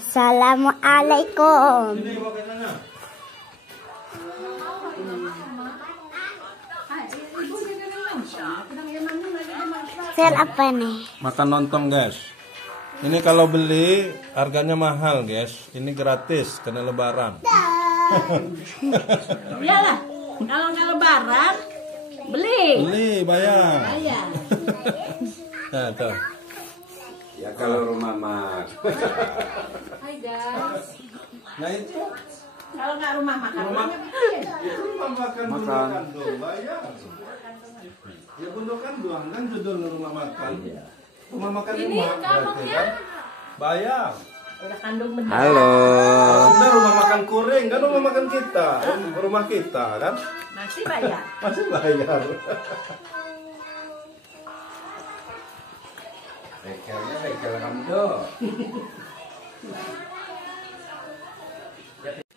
Assalamualaikum. Sel apa nih? Makan lontong guys. Ini kalau beli harganya mahal guys. Ini gratis karena lebaran. Iyalah, kalau nggak lebaran beli. Beli bayar. Bayar. Nah tuh. Ya kalau rumah mak. Hai guys. Nah itu. Kalau nggak rumah makan. Itu rumah makan. Dong, bayar. Ya gundukan doang kan judul rumah makan. Rumah makan Ini rumah berarti kan. Bayar. Udah kandung bener. Halo. Sudah rumah makan kuring kan rumah makan kita, rumah kita kan Masih bayar. masih bayar. Bekelnya bekel Ramdo.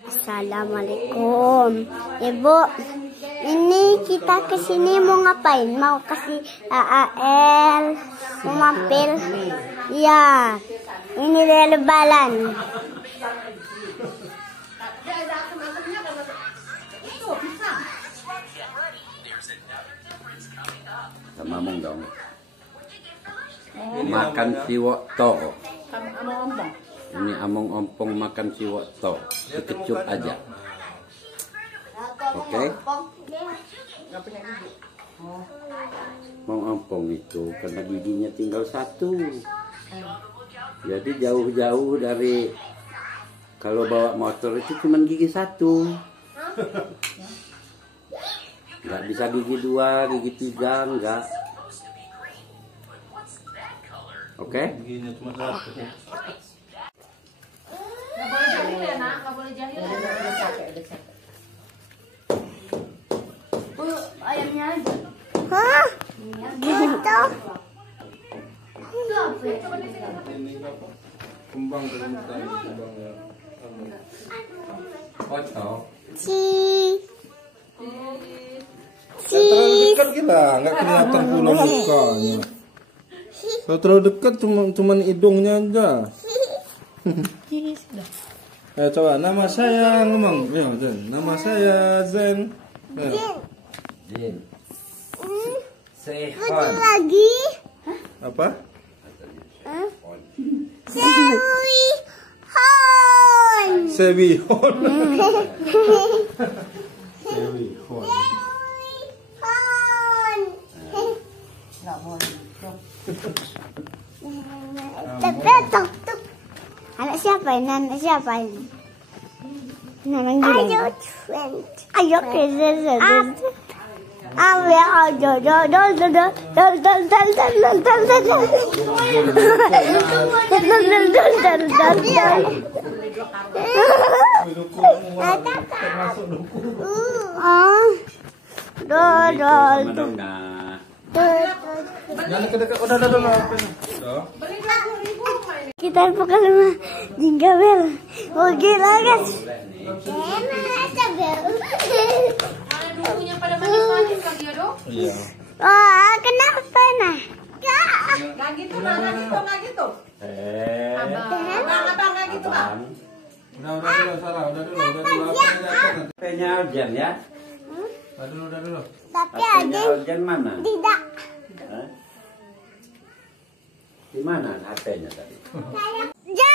Assalamualaikum, Ibu. Ini kita kesini mau ngapain? Mau kasih AAL, mau mampir? Iya. Ini dari lebaran. Sama mong dong. Makan siwok to. Sama ompong. Ini among ompong makan siwok to. Dikecup aja. Oke? Nggak punya gigi. Mong ompong itu karena giginya tinggal satu. Jadi jauh-jauh dari kalau bawa motor itu cuma gigi satu. Nggak bisa gigi dua, gigi tiga, nggak. Oke? Begini cuma satu. Nggak boleh jahil ya nak, nggak boleh jahil. Udah capek, udah capek. Ayamnya aja. Hah? Gitu? Ini apa? Kembang dalam tadi kembang ya. Foto. Terlalu dekat gila, nggak kelihatan pula mukanya. Kalau terlalu dekat cuman hidungnya aja. Coba nama saya ngomong, ya Zen. Nama saya Zen. Jin. Betul lagi? Apa? Sewihon. Sewihon. Sewihon. Nggak boleh. Tuk. Anak siapa ini? Anak siapa ini? Namanya ayo Jangan dekat-dekat. Udah. kita bukan sama Jingle mau gila guys. Dulunya pada manis-manis lagi ya dong. Iya. Wah, kenapa nah? Nggak gitu, nggak gitu. Abang, nggak gitu bang. Udah salah, udah dulu. HP-nya Aljan ya. Udah dulu. Tapi HP-nya ada Aljan mana? tidak. Hah? Di mana HP-nya tadi? Ya.